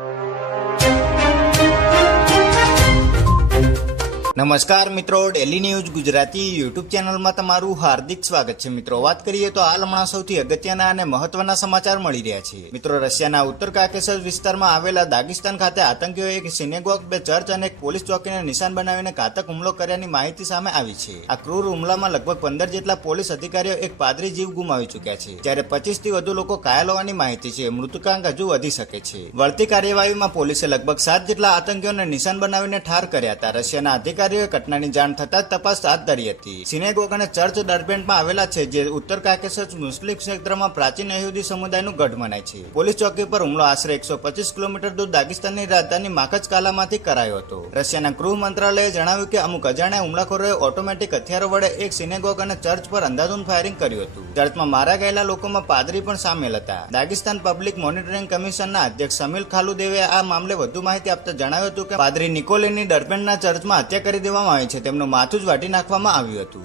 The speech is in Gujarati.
you. નમસ્કાર મિત્રો ડેલી ન્યૂઝ ગુજરાતી યુટ્યુબ ચેનલમાં તમારું હાર્દિક સ્વાગત છે. મિત્રો, વાત કરીએ તો હાલ હમણાં સૌથી અગત્યના અને મહત્વના સમાચાર મળી રહ્યા છે. મિત્રો, રશિયાના ઉત્તર કાકેસર વિસ્તારમાં આવેલા દાગિસ્તાન ખાતે આતંકીઓએ એક સિનેગોગ બે ચર્ચ અને એક પોલીસ ચોકીને નિશાન બનાવીને ઘાતક હુમલો કર્યાની માહિતી સામે આવી છે. આ ક્રૂર હુમલામાં લગભગ પંદર જેટલા પોલીસ અધિકારીઓ એક પાદરી જીવ ગુમાવી ચૂક્યા છે, જ્યારે પચીસથી વધુ લોકો ઘાયલ હોવાની માહિતી છે. મૃતકાંક હજુ વધી શકે છે. વળતી કાર્યવાહીમાં પોલીસે લગભગ સાત જેટલા આતંકીઓને નિશાન બનાવીને ઠાર કર્યા હતા. રશિયાના અધિકારીઓએ ઘટનાની જાણ થતાં તપાસ હાથ ધરી હતી. સિનેગોગ અને ચર્ચ ડરબેન્ડમાં આવેલા છે, જે ઉત્તર કાકેસર મુસ્લિમ ક્ષેત્રમાં પ્રાચીન યહૂદી સમુદાયનું ગઢ મનાય છે. પોલીસ ચોકી પર હુમલો આશરે એકસો પચીસ કિલોમીટર દૂર દાગિસ્તાનની રાજધાની માખજકાલામાંથી કરાયો હતો. રશિયાના ગૃહ મંત્રાલયે જણાવ્યું કે અમુક અજાણ્યા હુમલાખોરોએ ઓટોમેટિક હથિયારો વડે એક સિનેગોગ અને ચર્ચ પર અંધાધૂન ફાયરિંગ કર્યું હતું. ચર્ચમાં મારા ગયેલા લોકોમાં પાદરી પણ સામેલ હતા. દાગિસ્તાન પબ્લિક મોનિટરિંગ કમિશનના અધ્યક્ષ સમીલ ખાલુદેવે આ મામલે વધુ માહિતી આપતા જણાવ્યું હતું કે પાદરી નિકોલેની ડરબેન્ડના ચર્ચમાં હત્યા કરી દેવામાં આવી છે. તેમનું માથું જ વાટી નાખવામાં આવ્યું હતું.